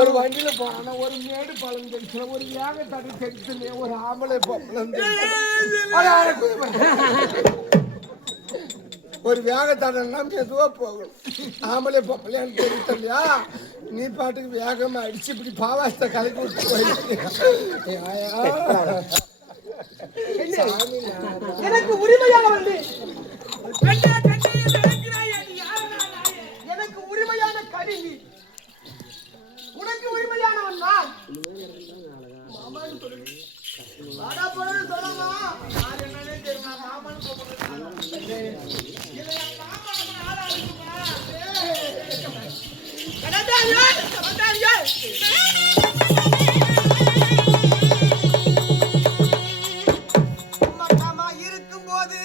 ஒரு வண்டியில போனா ஒரு மேடு பழம் தெரிச்சு ஒரு வேக தடை தெரிச்சு ஒரு ஆம்பளை பழம் ஒரு வேக தடைன்னா மெதுவா போகணும். ஆம்பளை பப்பலையான்னு தெரியுது இல்லையா? நீ பாட்டுக்கு வேகமா அடிச்சு இப்படி பாவாசத்தை கலக்கி விட்டு போயிட்டு எனக்கு உரிமையாக வந்து எனக்கு உரிமையான கருவி உனக்கு உரிமையானவன் நான். மாமான்னு சொல்லுங்க சொல்லமா என்னன்னே தெரியுமா? மாமான்னு இருக்கும் போது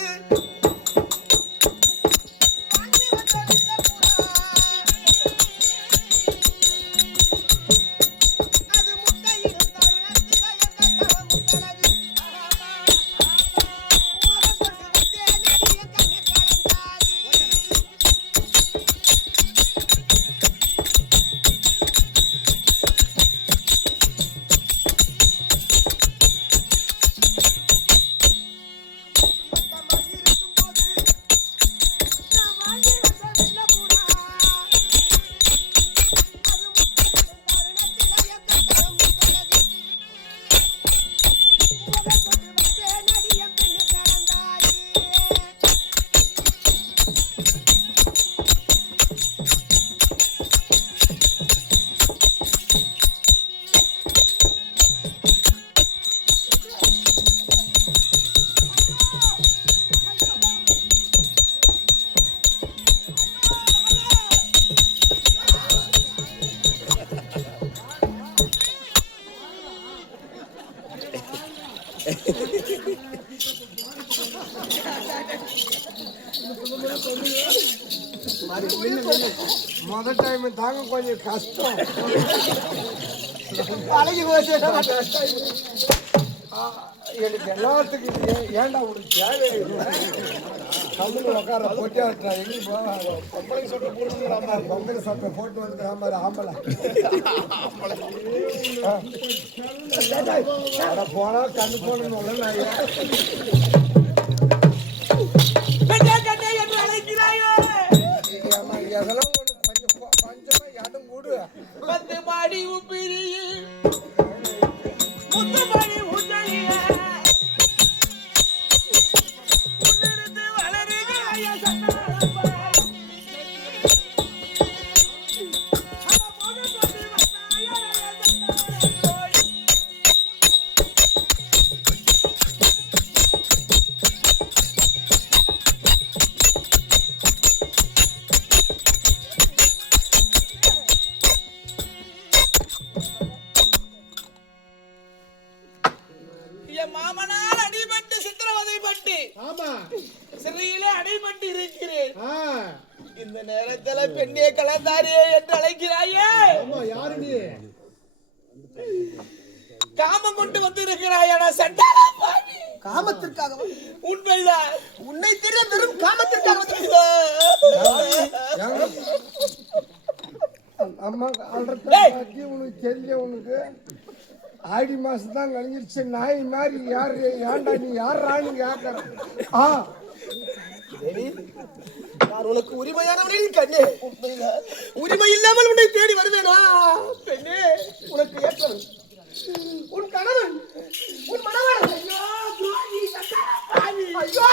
முதல் டைம் தாங்க கொஞ்சம் கஷ்டம். பழகி போச்சு. எனக்கு எல்லாத்துக்கும் ஏன்டா உனக்கு தேவை தமிழ் உட்கார போட்டி ஆட்டா எங்க பொம்பளை சட்டை போட்டு பொம்பளை சட்டை போட்டு வந்து ஆம்பளை போனா கண்ணு போடணும். அதெல்லாம் கொஞ்சமா இடம் கூடு. 10 மாடி உப்பிரி முத்து மாடி ஊஞ்சலில உன்னிருந்து வளருகிறாய சந்தானப்பா. மாமனால் அடிபட்டு சித்திரவதைப்பட்டு சிறையில அடிபட்டு இருக்கிறேன். இந்த நேரத்துல பெண்ணே கலந்தாரியே என்று அழைக்கிறாயே. காமம் கொண்டு வந்து இருக்கிறாயா? சண்டாளா பாவி. காமத்திற்காக உண்மைதான். உன்னை தெரிய வெறும் காமத்திற்காக அம்மா உனக்கு தெரியல. உனக்கு ஆடி மாசம் தான் கழிஞ்சிருச்சு. நாய் மாதிரி யாரு ஏன்டா நீ யார் ராணி கேட்கற? உனக்கு உரிமையானவனே கண்ணே. உரிமை இல்லாமல் உன்னை தேடி வருவேனா? பெண்ணே உனக்கு ஏற்றவன் உன் கணவன் உன் மணவன். ஐயோ துரோகி சண்டாளி. ஐயோ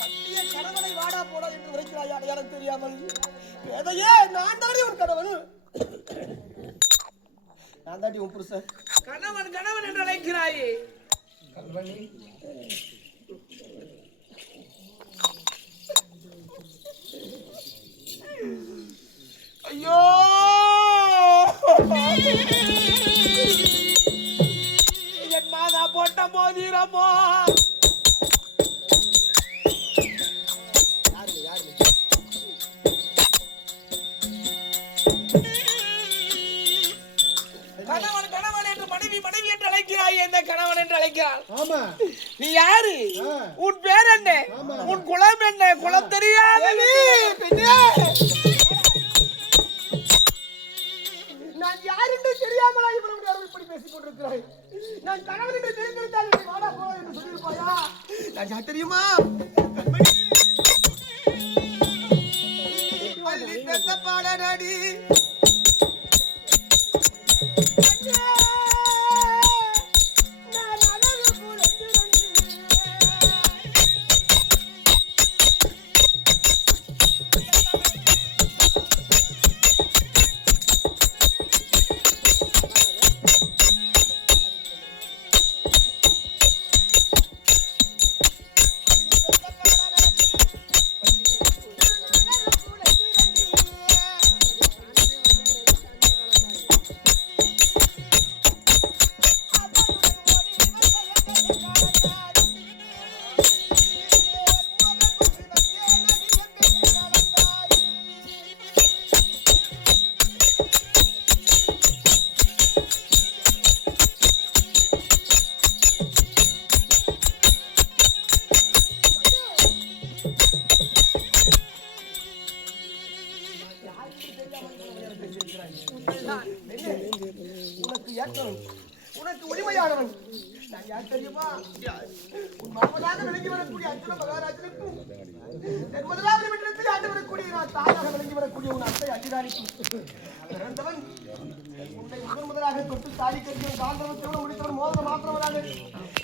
கட்டிய கணவனை வாடா போடா என்று உரைக்கிறாய் அடையாளம் தெரியாமல். வேதையே நான் தானே உன் கணவன். நான் தாண்டி உன் புருஷன். கணவன் கணவன் என்று அழைக்கிறாயே. ஐயோ என் மாதா போட்ட மோதிரமோ கணவன் கணவன் என்று மனைவி மனைவி என்று அழைக்கிறாய், எந்த கணவன் என்று அழைக்கிறான்? ஆமா. நீ யாரு? உன் பேர் என்ன? உன் குலம் என்ன? குலம் தெரியாத நீ பெண்ணே, நான் யார் என்று தெரியாமலா இவரும் இப்படி பேசிக் கொண்டிருக்கிறாய்? நான் கணவன் என்று தெரிந்திருந்தால் என்னை வாடா போடா என்று சொல்லியிருப்பாயா? நான் யார் தெரியுமா? அள்ளி பெத்த பாடனடி உனக்கு ஏற்றவன், உனக்கு உரிமையானவன். நான் யார் தெரியுமா? உன் மாமனாக விளங்கி வரக்கூடிய அர்ஜுன மகாராஜனுக்கும் என் முதலாவது வீட்டில் ஆண்டு வரக்கூடிய நான் தாயாக விளங்கி வரக்கூடிய உன் அத்தை அஜிதானிக்கும் பிறந்தவன். உன்னை முதலாக தொட்டு தாலி கட்டியவன், காந்தவத்தோடு முடித்தவன், மோதிரம் மாத்திரவனாக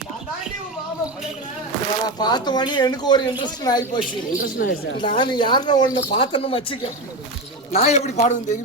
நான் தாண்டி உன் மாமன் பிள்ளைகளை பார்த்த உடனே எனக்கு ஒரு இன்ட்ரெஸ்ட் ஆகி போச்சு. நான் யாருன்னா ஒண்ணு பார்த்தனும் வச்சுக்க, நான் எப்படி பாடுவேன் தெரியுமா?